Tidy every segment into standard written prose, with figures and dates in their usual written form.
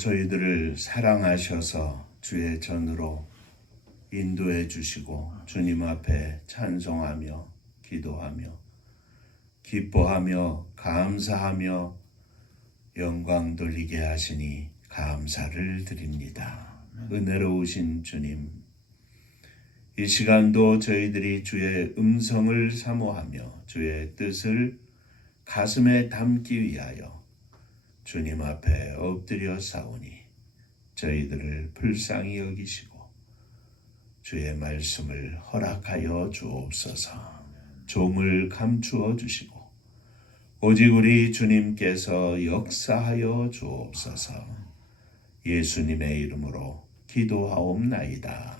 저희들을 사랑하셔서 주의 전으로 인도해 주시고 주님 앞에 찬송하며 기도하며 기뻐하며 감사하며 영광 돌리게 하시니 감사를 드립니다. 은혜로우신 주님, 이 시간도 저희들이 주의 음성을 사모하며 주의 뜻을 가슴에 담기 위하여 주님 앞에 엎드려 싸우니 저희들을 불쌍히 여기시고 주의 말씀을 허락하여 주옵소서. 종을 감추어 주시고 오직 우리 주님께서 역사하여 주옵소서. 예수님의 이름으로 기도하옵나이다.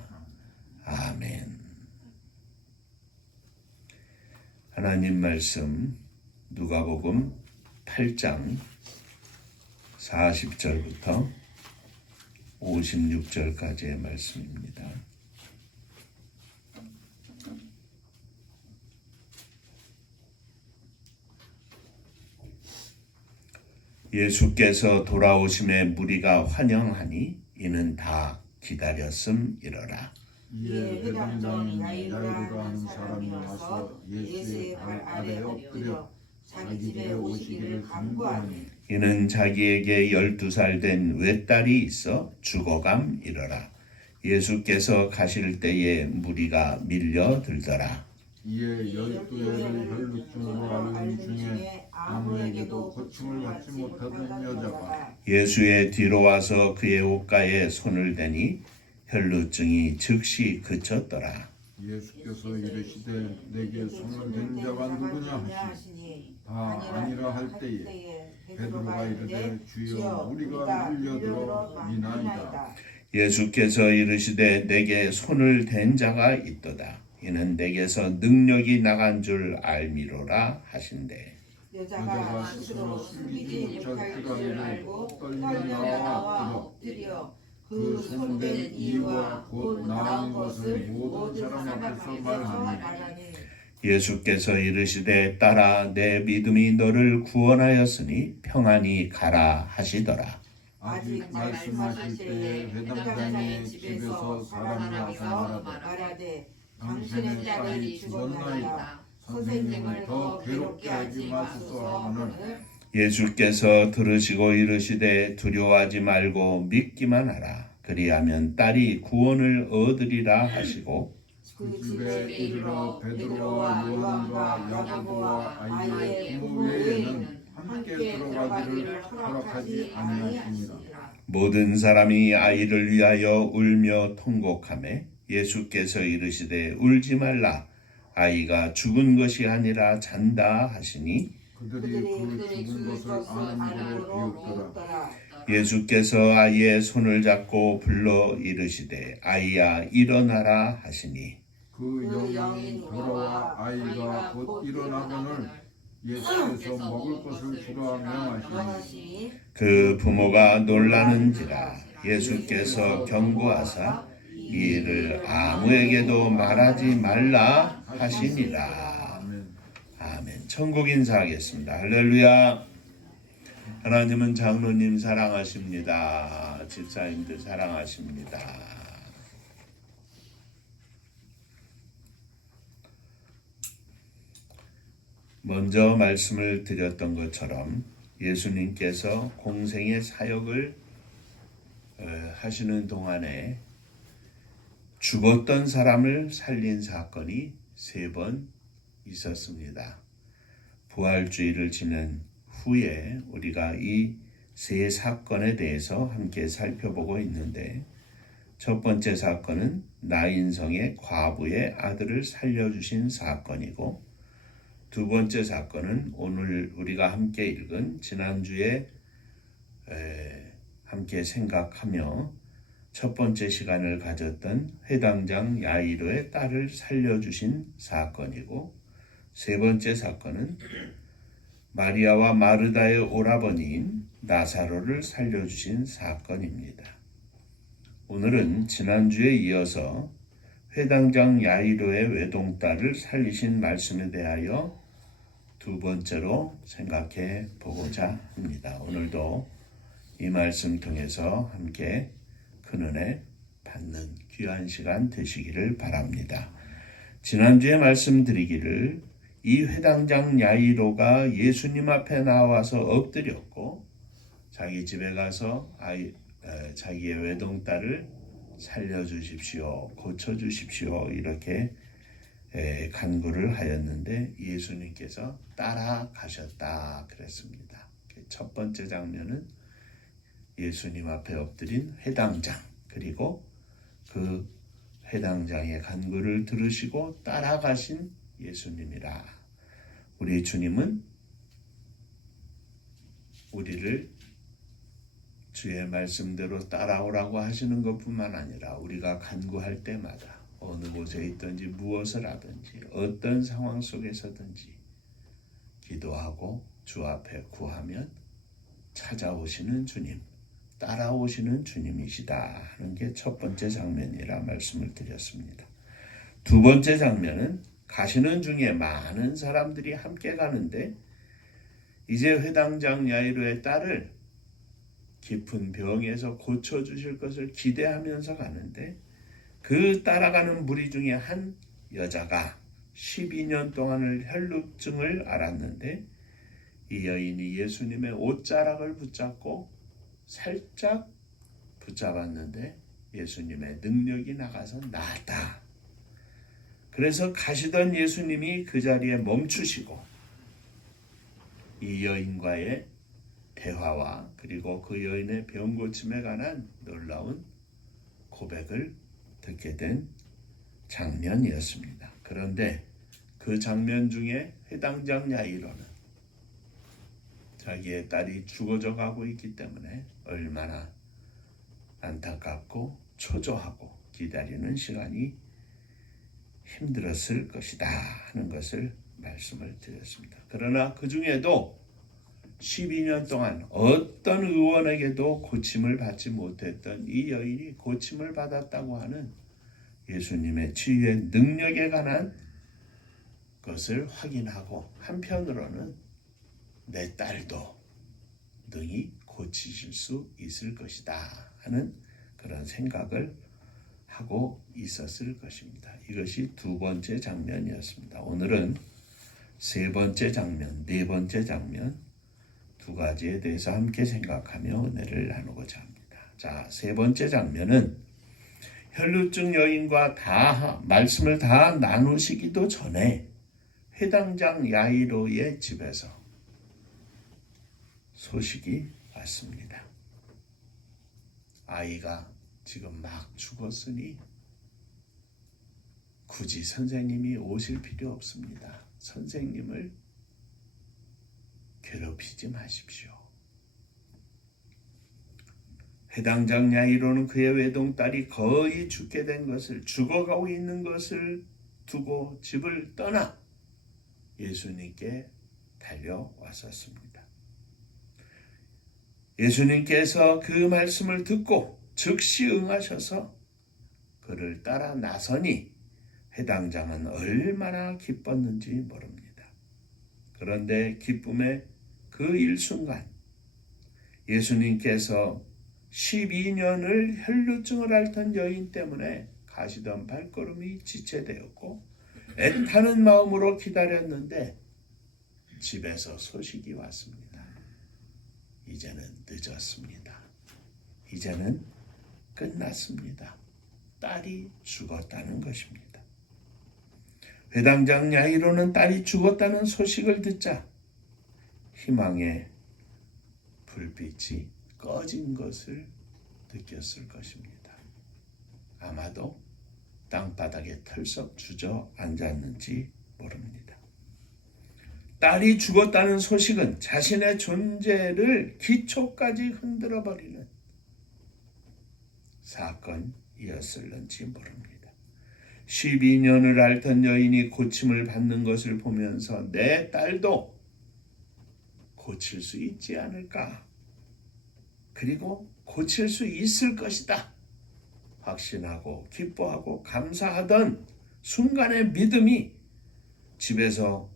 아멘. 하나님 말씀 누가복음 8장 40절부터 56절까지의 말씀입니다. 예수께서 돌아오심에 무리가 환영하니 이는 다 기다렸음이러라. 이에 회당장인 야이로라 하는 사람이 와서 예수의 발 아래 엎드려 자기 집에 오시기를 간구하니 이는 자기에게 12살 된 외딸이 있어 죽어감이러라. 예수께서 가실 때에 무리가 밀려들더라. 이에 12해를 혈루증으로 앓는 중에 아무에게도 고침을 받지 못하던 여자가 예수의 뒤로 와서 그의 옷가에 손을 대니 혈루증이 즉시 그쳤더라. 예수께서 이르시되 내게 손을 댄 자가 누구냐 하시니 다 아니라 할 때에 베드로가 이르되 주여 우리가 물려들어 미나이다. 예수께서 이르시되 내게 손을 댄 자가 있도다. 이는 내게서 능력이 나간 줄 알미로라 하신대. 여자가 스스로 숨기지 못할 줄 알고 떨며 나와 엎드려 그 손댄 이유와 곧 나은 것을 모든 사람 앞에서 말하니 예수께서 이르시되 딸아 내 믿음이 너를 구원하였으니 평안히 가라 하시더라. 아직 말씀하실 때에 회당장의 집에서 사람이 와서 말하되 당신의 딸이 죽었나이다. 선생님을 더 괴롭게 하지 마소서 하거늘 예수께서 들으시고 이르시되 두려워하지 말고 믿기만 하라. 그리하면 딸이 구원을 얻으리라 하시고 그 집에 이르러 베드로와 요한과 야고보와 아이의 부모 외에는 함께 들어가기를 허락하지 아니하시니라. 모든 사람이 아이를 위하여 울며 통곡하매 예수께서 이르시되 울지 말라. 아이가 죽은 것이 아니라 잔다 하시니 그들이 그 죽은 것을 아는 거로 비웃더라. 예수께서 아이의 손을 잡고 불러 이르시되 아이야 일어나라 하시니 그 영이 돌아와 아이가 곧 일어나거늘 예수께서 먹을 것을 주라 명하시니 그 부모가 놀라는지라. 예수께서 경고하사 이 일을 아무에게도 말하지 말라 하시니라. 아멘. 천국 인사하겠습니다. 할렐루야. 하나님은 장로님 사랑하십니다. 집사님들 사랑하십니다. 먼저 말씀을 드렸던 것처럼 예수님께서 공생의 사역을 하시는 동안에 죽었던 사람을 살린 사건이 3번 있었습니다. 부활주의를 지낸 후에 우리가 이 3 사건에 대해서 함께 살펴보고 있는데, 첫 번째 사건은 나인성의 과부의 아들을 살려주신 사건이고, 두 번째 사건은 오늘 우리가 함께 읽은 지난주에 함께 생각하며 첫 번째 시간을 가졌던 회당장 야이로의 딸을 살려주신 사건이고, 세 번째 사건은 마리아와 마르다의 오라버니인 나사로를 살려주신 사건입니다. 오늘은 지난주에 이어서 회당장 야이로의 외동딸을 살리신 말씀에 대하여 두 번째로 생각해 보고자 합니다. 오늘도 이 말씀 통해서 함께 큰 은혜 받는 귀한 시간 되시기를 바랍니다. 지난주에 말씀드리기를 이 회당장 야이로가 예수님 앞에 나와서 엎드렸고 자기 집에 가서 자기의 외동딸을 살려주십시오, 고쳐주십시오 이렇게 간구를 하였는데 예수님께서 따라가셨다 그랬습니다. 첫 번째 장면은 예수님 앞에 엎드린 회당장, 그리고 그 회당장의 간구를 들으시고 따라가신 예수님이라. 우리 주님은 우리를 주의 말씀대로 따라오라고 하시는 것뿐만 아니라 우리가 간구할 때마다 어느 곳에 있든지 무엇을 하든지 어떤 상황 속에서든지 기도하고 주 앞에 구하면 찾아오시는 주님, 따라오시는 주님이시다 하는 게 첫 번째 장면이라 말씀을 드렸습니다. 두 번째 장면은 가시는 중에 많은 사람들이 함께 가는데 이제 회당장 야이로의 딸을 깊은 병에서 고쳐주실 것을 기대하면서 가는데 그 따라가는 무리 중에 한 여자가 12년 동안을 혈루증을 앓았는데 이 여인이 예수님의 옷자락을 붙잡고 살짝 붙잡았는데 예수님의 능력이 나가서 나았다. 그래서 가시던 예수님이 그 자리에 멈추시고 이 여인과의 대화와 그리고 그 여인의 병 고침에 관한 놀라운 고백을 듣게 된 장면이었습니다. 그런데 그 장면 중에 회당장 야이로는 자기의 딸이 죽어져 가고 있기 때문에 얼마나 안타깝고 초조하고 기다리는 시간이 힘들었을 것이다 하는 것을 말씀을 드렸습니다. 그러나 그 중에도 12년 동안 어떤 의원에게도 고침을 받지 못했던 이 여인이 고침을 받았다고 하는 예수님의 치유의 능력에 관한 것을 확인하고 한편으로는 내 딸도 능히 고치실 수 있을 것이다 하는 그런 생각을 하고 있었을 것입니다. 이것이 두 번째 장면이었습니다. 오늘은 세 번째 장면, 네 번째 장면 두 가지에 대해서 함께 생각하며 은혜를 나누고자 합니다. 자, 세 번째 장면은 혈루증 여인과 말씀을 다 나누시기도 전에 회당장 야이로의 집에서 소식이 왔습니다. 아이가 지금 막 죽었으니 굳이 선생님이 오실 필요 없습니다. 선생님을 괴롭히지 마십시오. 회당장 야이로는 그의 외동딸이 거의 죽게 된 것을, 죽어가고 있는 것을 두고 집을 떠나 예수님께 달려왔었습니다. 예수님께서 그 말씀을 듣고 즉시 응하셔서 그를 따라 나서니 회당장은 얼마나 기뻤는지 모릅니다. 그런데 기쁨의 그 일순간 예수님께서 12년을 혈루증을 앓던 여인 때문에 가시던 발걸음이 지체되었고 애타는 마음으로 기다렸는데 집에서 소식이 왔습니다. 이제는 늦었습니다. 이제는 끝났습니다. 딸이 죽었다는 것입니다. 회당장 야이로는 딸이 죽었다는 소식을 듣자 희망의 불빛이 꺼진 것을 느꼈을 것입니다. 아마도 땅바닥에 털썩 주저앉았는지 모릅니다. 딸이 죽었다는 소식은 자신의 존재를 기초까지 흔들어버리는 사건이었을는지 모릅니다. 12년을 앓던 여인이 고침을 받는 것을 보면서 내 딸도 고칠 수 있지 않을까? 그리고 고칠 수 있을 것이다. 확신하고 기뻐하고 감사하던 순간의 믿음이 집에서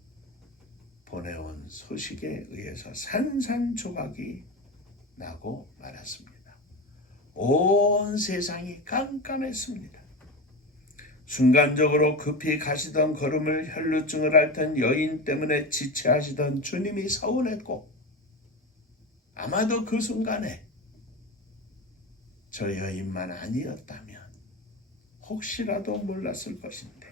보내온 소식에 의해서 산산조각이 나고 말았습니다. 온 세상이 깜깜했습니다. 순간적으로 급히 가시던 걸음을 혈루증을 앓던 여인 때문에 지체하시던 주님이 서운했고, 아마도 그 순간에 저 여인만 아니었다면 혹시라도 몰랐을 것인데,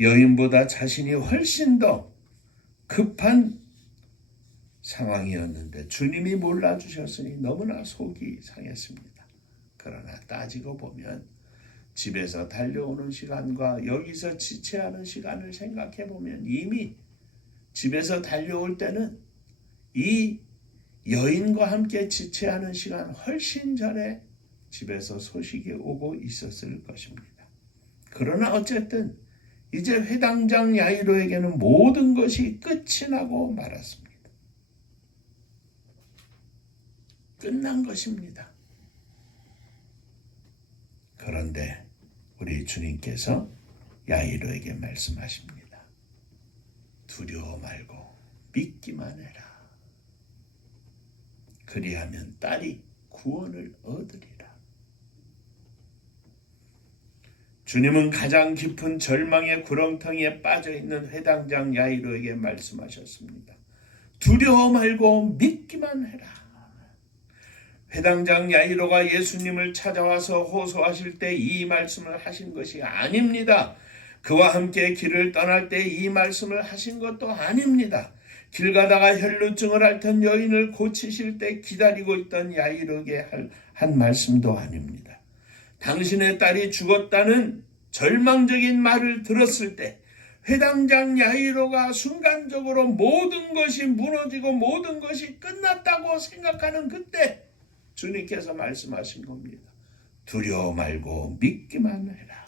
여인보다 자신이 훨씬 더 급한 상황이었는데 주님이 몰라주셨으니 너무나 속이 상했습니다. 그러나 따지고 보면 집에서 달려오는 시간과 여기서 지체하는 시간을 생각해 보면 이미 집에서 달려올 때는 이 여인과 함께 지체하는 시간 훨씬 전에 집에서 소식이 오고 있었을 것입니다. 그러나 어쨌든 이제 회당장 야이로에게는 모든 것이 끝이 나고 말았습니다. 끝난 것입니다. 그런데 우리 주님께서 야이로에게 말씀하십니다. 두려워 말고 믿기만 해라. 그리하면 딸이 구원을 얻으리라. 주님은 가장 깊은 절망의 구렁텅이에 빠져있는 회당장 야이로에게 말씀하셨습니다. 두려워 말고 믿기만 해라. 회당장 야이로가 예수님을 찾아와서 호소하실 때 이 말씀을 하신 것이 아닙니다. 그와 함께 길을 떠날 때 이 말씀을 하신 것도 아닙니다. 길 가다가 혈루증을 앓던 여인을 고치실 때 기다리고 있던 야이로에게 한 말씀도 아닙니다. 당신의 딸이 죽었다는 절망적인 말을 들었을 때 회당장 야이로가 순간적으로 모든 것이 무너지고 모든 것이 끝났다고 생각하는 그때 주님께서 말씀하신 겁니다. 두려워 말고 믿기만 해라.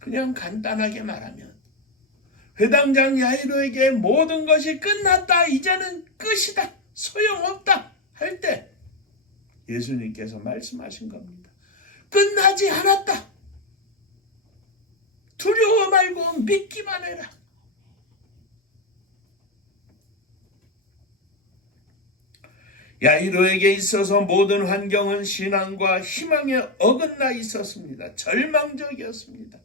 그냥 간단하게 말하면 회당장 야이로에게 모든 것이 끝났다, 이제는 끝이다, 소용없다 할 때 예수님께서 말씀하신 겁니다. 끝나지 않았다. 두려워 말고 믿기만 해라. 야이로에게 있어서 모든 환경은 신앙과 희망에 어긋나 있었습니다. 절망적이었습니다.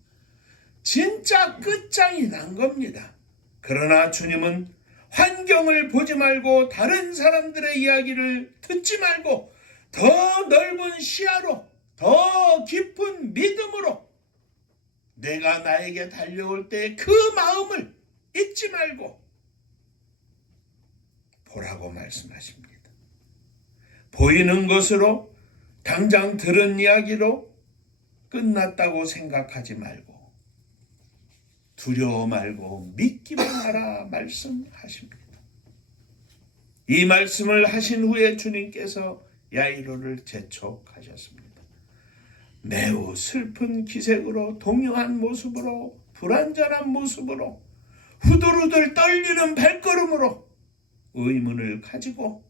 진짜 끝장이 난 겁니다. 그러나 주님은 환경을 보지 말고 다른 사람들의 이야기를 듣지 말고 더 넓은 시야로, 더 깊은 믿음으로 내가 나에게 달려올 때 그 마음을 잊지 말고 보라고 말씀하십니다. 보이는 것으로, 당장 들은 이야기로 끝났다고 생각하지 말고 두려워 말고 믿기만 하라 말씀하십니다. 이 말씀을 하신 후에 주님께서 야이로를 재촉하셨습니다. 매우 슬픈 기색으로, 동요한 모습으로, 불완전한 모습으로, 후들후들 떨리는 발걸음으로 의문을 가지고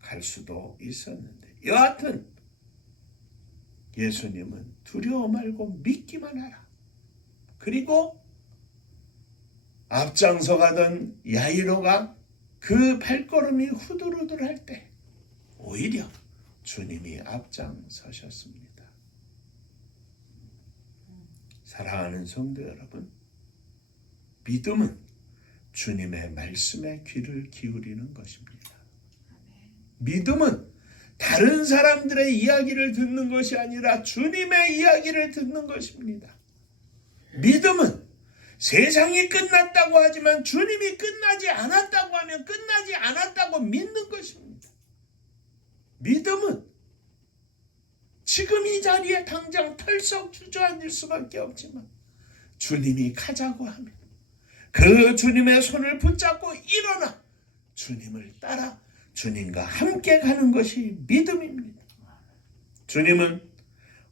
갈 수도 있었는데, 여하튼 예수님은 두려워 말고 믿기만 하라. 그리고 앞장서 가던 야이로가 그 발걸음이 후들후들할 때 오히려 주님이 앞장서셨습니다. 사랑하는 성도 여러분, 믿음은 주님의 말씀에 귀를 기울이는 것입니다. 믿음은 다른 사람들의 이야기를 듣는 것이 아니라 주님의 이야기를 듣는 것입니다. 믿음은 세상이 끝났다고 하지만 주님이 끝나지 않았다고 하면 끝나지 않았다고 믿는 것입니다. 믿음은 지금 이 자리에 당장 털썩 주저앉을 수밖에 없지만 주님이 가자고 하면 그 주님의 손을 붙잡고 일어나 주님을 따라 주님과 함께 가는 것이 믿음입니다. 주님은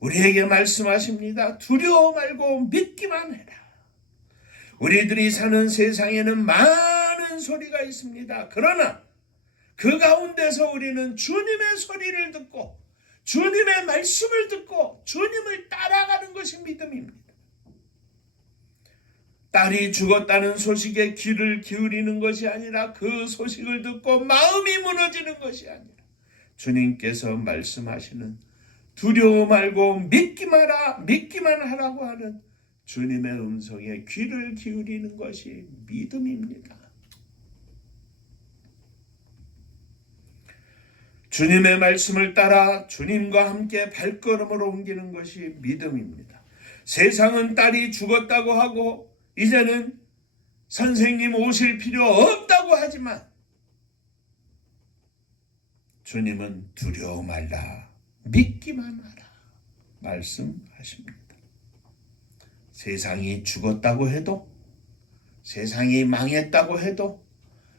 우리에게 말씀하십니다. 두려워 말고 믿기만 해라. 우리들이 사는 세상에는 많은 소리가 있습니다. 그러나 그 가운데서 우리는 주님의 소리를 듣고 주님의 말씀을 듣고 주님을 따라가는 것이 믿음입니다. 딸이 죽었다는 소식에 귀를 기울이는 것이 아니라 그 소식을 듣고 마음이 무너지는 것이 아니라 주님께서 말씀하시는 두려워 말고 믿기만 하라고 하는 주님의 음성에 귀를 기울이는 것이 믿음입니다. 주님의 말씀을 따라 주님과 함께 발걸음을 옮기는 것이 믿음입니다. 세상은 딸이 죽었다고 하고 이제는 선생님 오실 필요 없다고 하지만 주님은 두려워 말라 믿기만 하라 말씀하십니다. 세상이 죽었다고 해도, 세상이 망했다고 해도,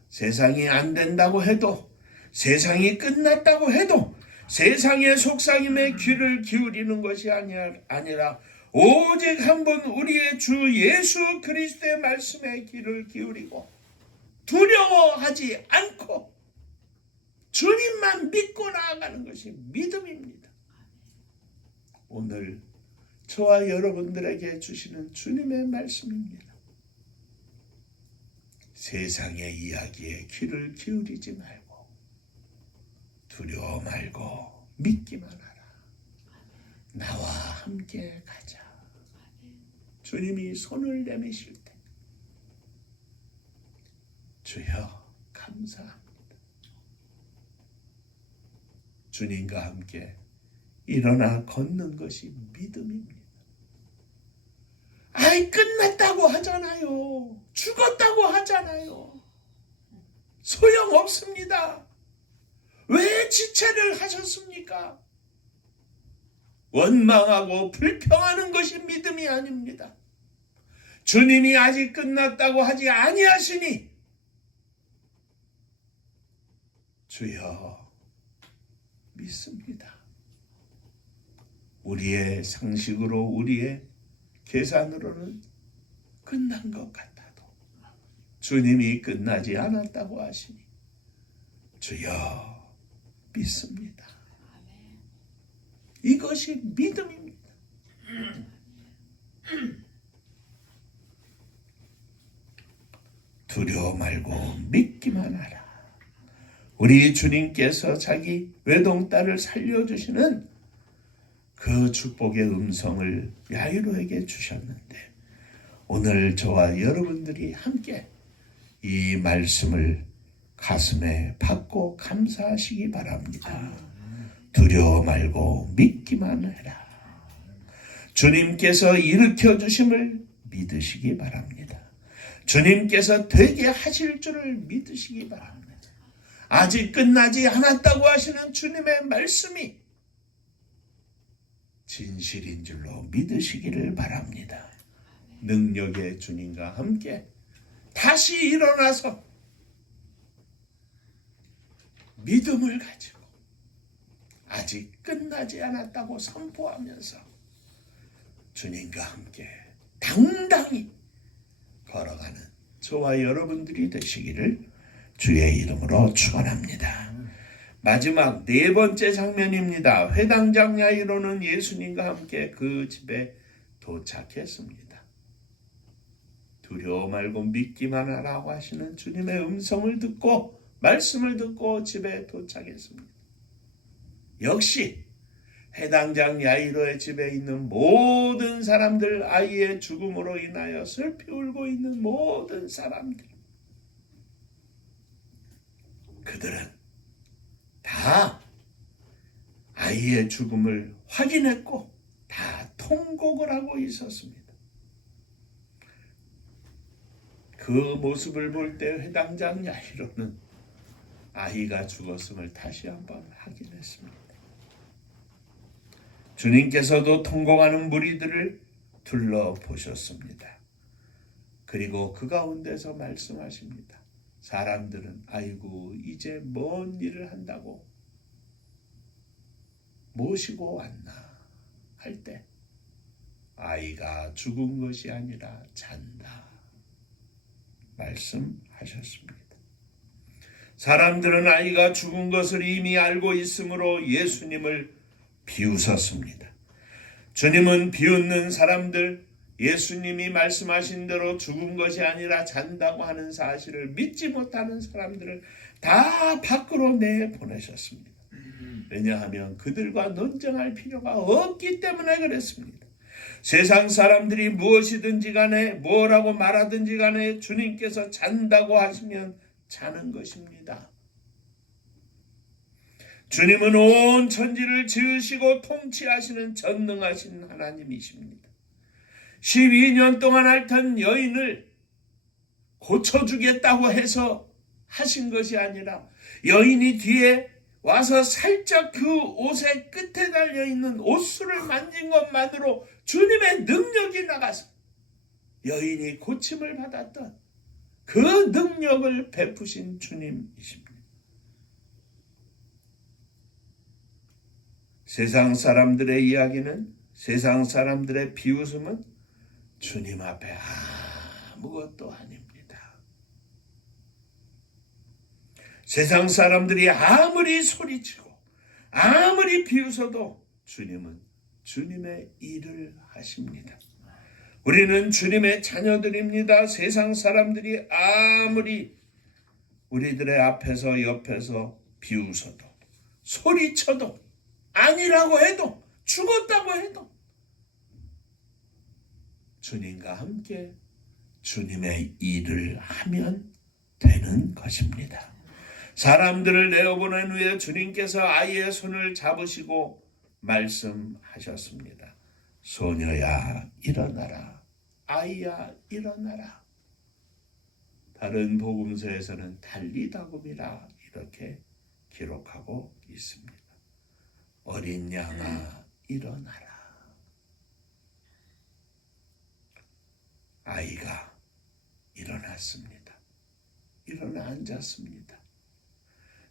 세상이 안 된다고 해도, 세상이 끝났다고 해도 세상의 속삭임에 귀를 기울이는 것이 아니라 오직 한 번 우리의 주 예수 그리스도의 말씀에 귀를 기울이고 두려워하지 않고 주님만 믿고 나아가는 것이 믿음입니다. 오늘 저와 여러분들에게 주시는 주님의 말씀입니다. 세상의 이야기에 귀를 기울이지 말고 두려워 말고 믿기만 하라. 나와 함께 가자. 주님이 손을 내미실 때 주여 감사합니다. 주님과 함께 일어나 걷는 것이 믿음입니다. 아이 끝났다고 하잖아요. 죽었다고 하잖아요. 소용없습니다. 왜 지체를 하셨습니까? 원망하고 불평하는 것이 믿음이 아닙니다. 주님이 아직 끝났다고 하지 아니하시니 주여 믿습니다. 우리의 상식으로 우리의 계산으로는 끝난 것 같아도 주님이 끝나지 않았다고 하시니 주여 믿습니다. 이것이 믿음입니다. 두려워 말고 믿기만 하라. 우리 주님께서 자기 외동딸을 살려주시는 그 축복의 음성을 야이로에게 주셨는데 오늘 저와 여러분들이 함께 이 말씀을 가슴에 받고 감사하시기 바랍니다. 두려워 말고 믿기만 해라. 주님께서 일으켜 주심을 믿으시기 바랍니다. 주님께서 되게 하실 줄을 믿으시기 바랍니다. 아직 끝나지 않았다고 하시는 주님의 말씀이 진실인 줄로 믿으시기를 바랍니다. 능력의 주님과 함께 다시 일어나서 믿음을 가지고 아직 끝나지 않았다고 선포하면서 주님과 함께 당당히 걸어가는 저와 여러분들이 되시기를 주의 이름으로 축원합니다. 마지막 네 번째 장면입니다. 회당장 야이로는 예수님과 함께 그 집에 도착했습니다. 두려워 말고 믿기만 하라고 하시는 주님의 음성을 듣고 말씀을 듣고 집에 도착했습니다. 역시 회당장 야이로의 집에 있는 모든 사람들, 아이의 죽음으로 인하여 슬피 울고 있는 모든 사람들, 그들은 다 아이의 죽음을 확인했고 다 통곡을 하고 있었습니다. 그 모습을 볼 때 회당장 야이로는 아이가 죽었음을 다시 한번 확인했습니다. 주님께서도 통곡하는 무리들을 둘러보셨습니다. 그리고 그 가운데서 말씀하십니다. 사람들은 아이고 이제 뭔 일을 한다고 모시고 왔나 할 때 아이가 죽은 것이 아니라 잔다 말씀하셨습니다. 사람들은 아이가 죽은 것을 이미 알고 있으므로 예수님을 비웃었습니다. 주님은 비웃는 사람들, 예수님이 말씀하신 대로 죽은 것이 아니라 잔다고 하는 사실을 믿지 못하는 사람들을 다 밖으로 내보내셨습니다. 왜냐하면 그들과 논쟁할 필요가 없기 때문에 그랬습니다. 세상 사람들이 무엇이든지 간에 뭐라고 말하든지 간에 주님께서 잔다고 하시면 자는 것입니다. 주님은 온 천지를 지으시고 통치하시는 전능하신 하나님이십니다. 12년 동안 앓던 여인을 고쳐주겠다고 해서 하신 것이 아니라 여인이 뒤에 와서 살짝 그 옷의 끝에 달려있는 옷줄을 만진 것만으로 주님의 능력이 나가서 여인이 고침을 받았던 그 능력을 베푸신 주님이십니다. 세상 사람들의 이야기는, 세상 사람들의 비웃음은 주님 앞에 아무것도 아닙니다. 세상 사람들이 아무리 소리치고 아무리 비웃어도 주님은 주님의 일을 하십니다. 우리는 주님의 자녀들입니다. 세상 사람들이 아무리 우리들의 앞에서 옆에서 비웃어도 소리쳐도 아니라고 해도 죽었다고 해도 주님과 함께 주님의 일을 하면 되는 것입니다. 사람들을 내어보낸 후에 주님께서 아이의 손을 잡으시고 말씀하셨습니다. 소녀야 일어나라, 아이야 일어나라. 다른 복음서에서는 달리다굼이라 이렇게 기록하고 있습니다. 어린 양아 일어나라. 아이가 일어났습니다. 일어나 앉았습니다.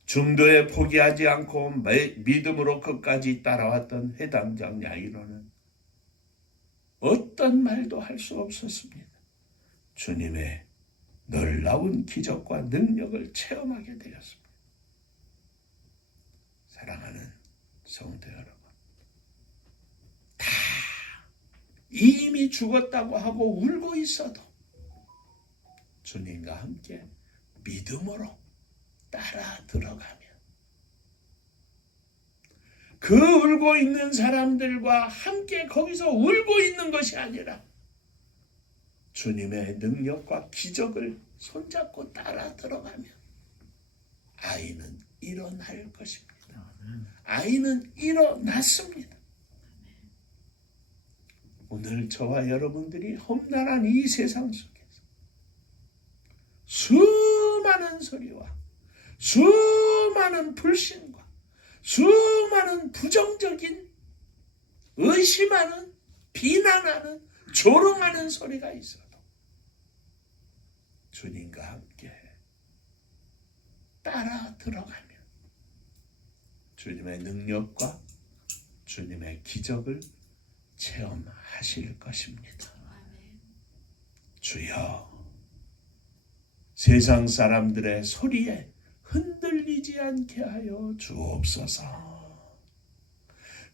중도에 포기하지 않고 믿음으로 끝까지 따라왔던 회당장 야이로는 어떤 말도 할 수 없었습니다. 주님의 놀라운 기적과 능력을 체험하게 되었습니다. 사랑하는 성도 여러분, 다 이미 죽었다고 하고 울고 있어도 주님과 함께 믿음으로 따라 들어가면 그 울고 있는 사람들과 함께 거기서 울고 있는 것이 아니라 주님의 능력과 기적을 손잡고 따라 들어가면 아이는 일어날 것입니다. 아이는 일어났습니다. 오늘 저와 여러분들이 험난한 이 세상 속에서 수많은 소리와 수많은 불신과 수많은 부정적인 의심하는, 비난하는, 조롱하는 소리가 있어도 주님과 함께 따라 들어가면 주님의 능력과 주님의 기적을 체험하실 것입니다. 주여, 세상 사람들의 소리에 흔들리지 않게 하여 주옵소서.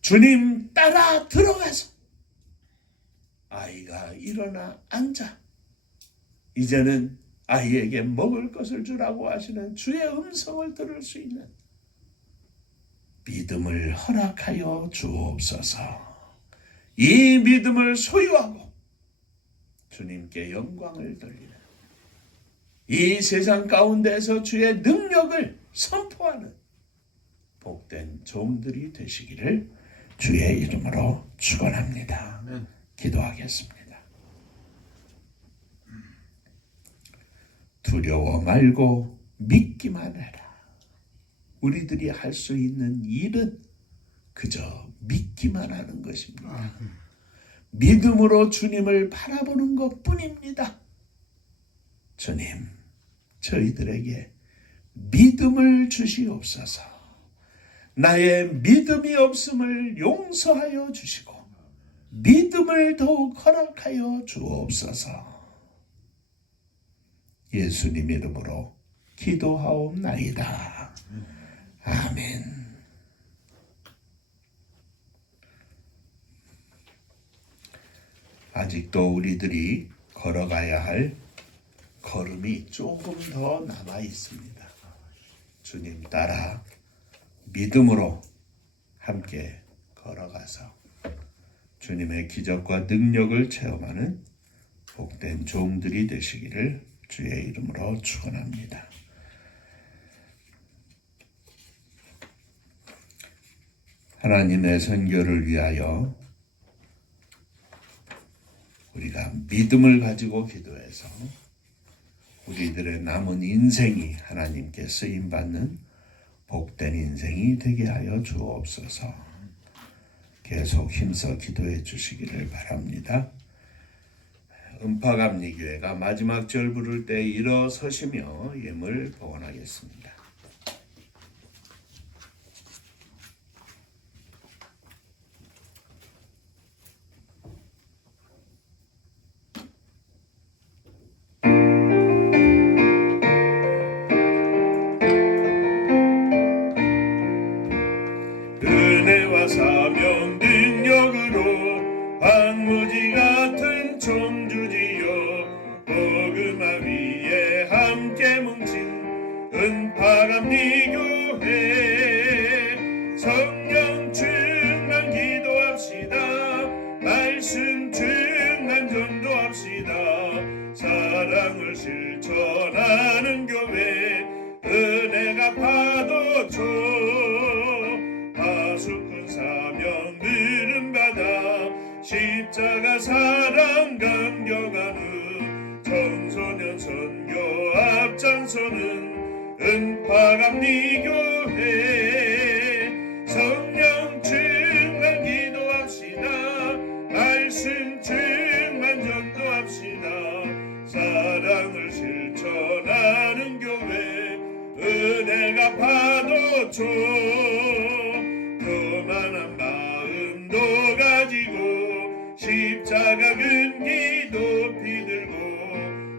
주님 따라 들어가서 아이가 일어나 앉아 이제는 아이에게 먹을 것을 주라고 하시는 주의 음성을 들을 수 있는 믿음을 허락하여 주옵소서. 이 믿음을 소유하고 주님께 영광을 돌리는 이 세상 가운데서 주의 능력을 선포하는 복된 종들이 되시기를 주의 이름으로 축원합니다. 기도하겠습니다. 두려워 말고 믿기만 해라. 우리들이 할 수 있는 일은 그저 믿기만 하는 것입니다. 믿음으로 주님을 바라보는 것뿐입니다. 주님, 저희들에게 믿음을 주시옵소서. 나의 믿음이 없음을 용서하여 주시고 믿음을 더욱 허락하여 주옵소서. 예수님 이름으로 기도하옵나이다. 아멘. 아직도 우리들이 걸어가야 할 걸음이 조금 더 남아 있습니다. 주님 따라 믿음으로 함께 걸어가서 주님의 기적과 능력을 체험하는 복된 종들이 되시기를 주의 이름으로 축원합니다. 하나님의 선교를 위하여 우리가 믿음을 가지고 기도해서 우리들의 남은 인생이 하나님께 쓰임받는 복된 인생이 되게 하여 주옵소서. 계속 힘써 기도해 주시기를 바랍니다. 음파감리교회가 마지막 절 부를 때 일어서시며 예물 봉헌하겠습니다. 은혜와 사명 능력으로 황무지 같은 청주지여 복음화 위에 함께 뭉친 은파감리교회 성령 충만 기도합시다. 말씀 충만 전도합시다. 사랑을 실천하는 교회 은혜가 파도쳐 하수꾼 사명 들음받아 십자가 사랑 감격하는 청소년 선교 앞장서는 은파감리교회 성령 충만 기도합시다. 말씀 충만 전도합시다. 사랑을 실천하는 교회 은혜가 파도쳐 교만한 마음도 가지고 십자가 근기 높이 들고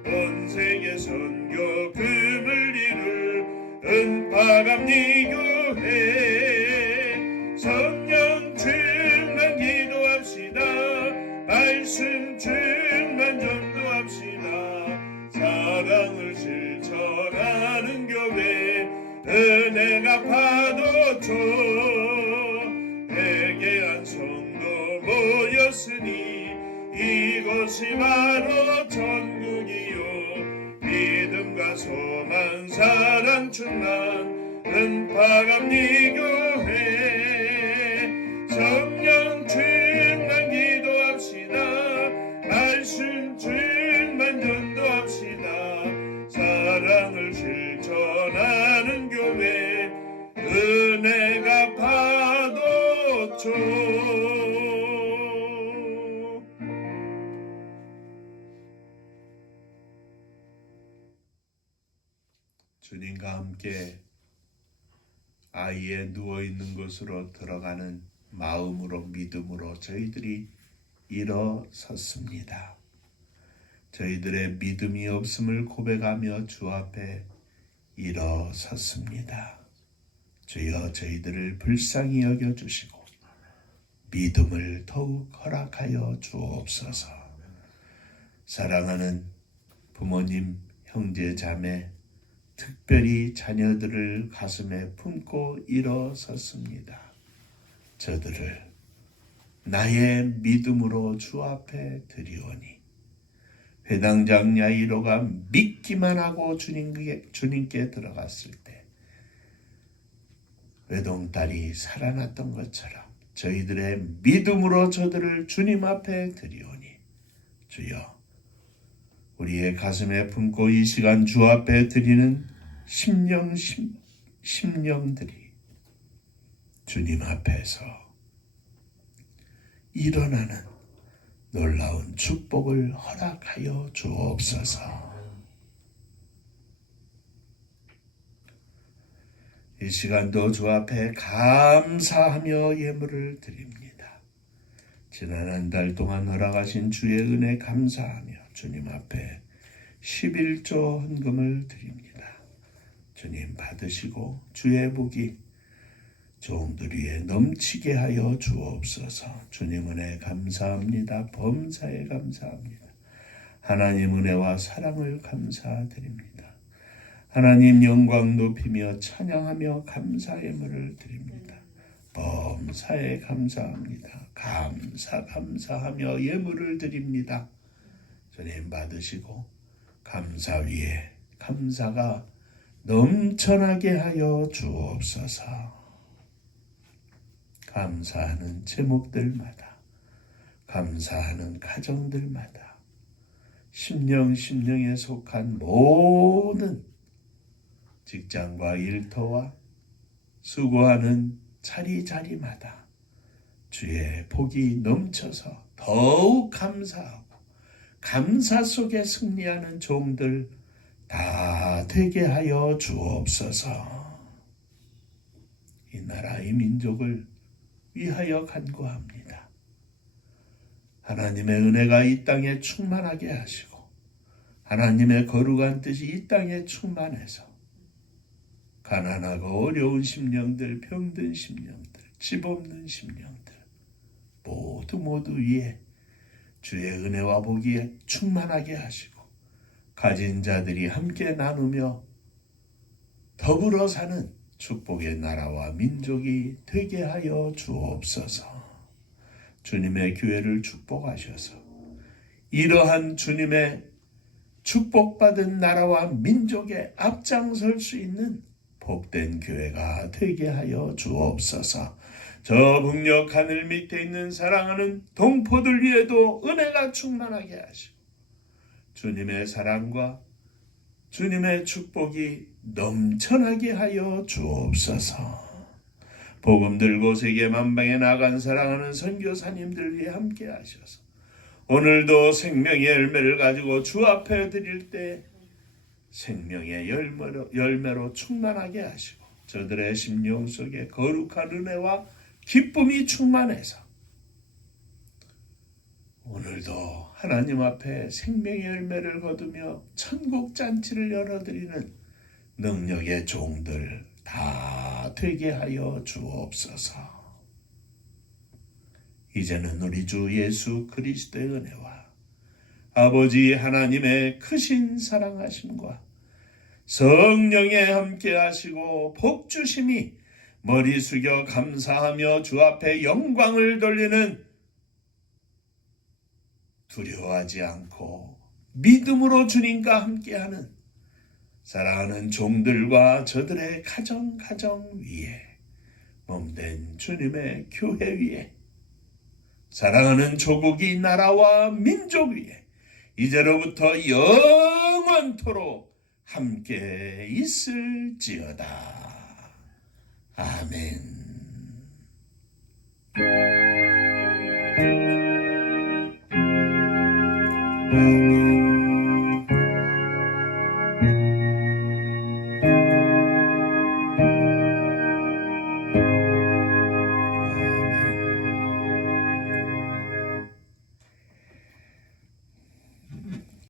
온 세계 선교 금을 이룰 은파감리교회 성령 충만 기도합시다. 말씀 충만 전도합시다. 사랑을 실천하는 교회 은혜가 파도쳐 회개한 성도 모였으니 이곳이 바로 천국이요 믿음과 소망 사랑 충만 은파감리교회 성령 충만 기도합시다. 말씀 충만 전도합시다. 사랑을 실천하는 교회 은혜가 파도쳐 주님과 함께 아이의 누워있는 곳으로 들어가는 마음으로 믿음으로 저희들이 일어섰습니다. 저희들의 믿음이 없음을 고백하며 주 앞에 일어섰습니다. 주여 저희들을 불쌍히 여겨주시고 믿음을 더욱 허락하여 주옵소서. 사랑하는 부모님, 형제, 자매, 특별히 자녀들을 가슴에 품고 일어섰습니다. 저들을 나의 믿음으로 주 앞에 드리오니 회당장 야이로가 믿기만 하고 주님께 들어갔을 때 외동딸이 살아났던 것처럼 저희들의 믿음으로 저들을 주님 앞에 드리오니 주여 우리의 가슴에 품고 이 시간 주 앞에 드리는 심령들이 주님 앞에서 일어나는 놀라운 축복을 허락하여 주옵소서. 이 시간도 주 앞에 감사하며 예물을 드립니다. 지난 한 달 동안 허락하신 주의 은혜 감사하며 주님 앞에 11조 헌금을 드립니다. 주님 받으시고 주의 복이 종들 위에 넘치게 하여 주옵소서. 주님 은혜 감사합니다. 범사에 감사합니다. 하나님 은혜와 사랑을 감사드립니다. 하나님 영광 높이며 찬양하며 감사의 예물을 드립니다. 범사에 감사합니다. 감사하며 예물을 드립니다. 주님 받으시고 감사 위에 감사가 넘쳐나게 하여 주옵소서. 감사하는 제목들마다, 감사하는 가정들마다, 심령에 속한 모든 직장과 일터와 수고하는 자리마다 주의 복이 넘쳐서 더욱 감사하고 감사 속에 승리하는 종들 다 되게 하여 주옵소서. 이 나라 이 민족을 위하여 간구합니다. 하나님의 은혜가 이 땅에 충만하게 하시고 하나님의 거룩한 뜻이 이 땅에 충만해서 가난하고 어려운 심령들, 병든 심령들, 집 없는 심령들 모두 위에 주의 은혜와 복이 충만하게 하시고 가진 자들이 함께 나누며 더불어 사는 축복의 나라와 민족이 되게 하여 주옵소서. 주님의 교회를 축복하셔서 이러한 주님의 축복받은 나라와 민족에 앞장설 수 있는 복된 교회가 되게 하여 주옵소서. 저 북녘 하늘 밑에 있는 사랑하는 동포들 위에도 은혜가 충만하게 하시고 주님의 사랑과 주님의 축복이 넘쳐나게 하여 주옵소서. 복음 들고 세계 만방에 나간 사랑하는 선교사님들 위해 함께 하셔서 오늘도 생명의 열매를 가지고 주 앞에 드릴 때 생명의 열매로 충만하게 하시고 저들의 심령 속에 거룩한 은혜와 기쁨이 충만해서 오늘도 하나님 앞에 생명의 열매를 거두며 천국 잔치를 열어드리는 능력의 종들 다 되게 하여 주옵소서. 이제는 우리 주 예수 그리스도의 은혜와 아버지 하나님의 크신 사랑하심과 성령의 함께 하시고 복주심이 머리 숙여 감사하며 주 앞에 영광을 돌리는 두려워하지 않고 믿음으로 주님과 함께하는 사랑하는 종들과 저들의 가정 위에 몸된 주님의 교회 위에 사랑하는 조국이 나라와 민족 위에 이제로부터 영원토록 함께 있을지어다. 아멘. 아멘.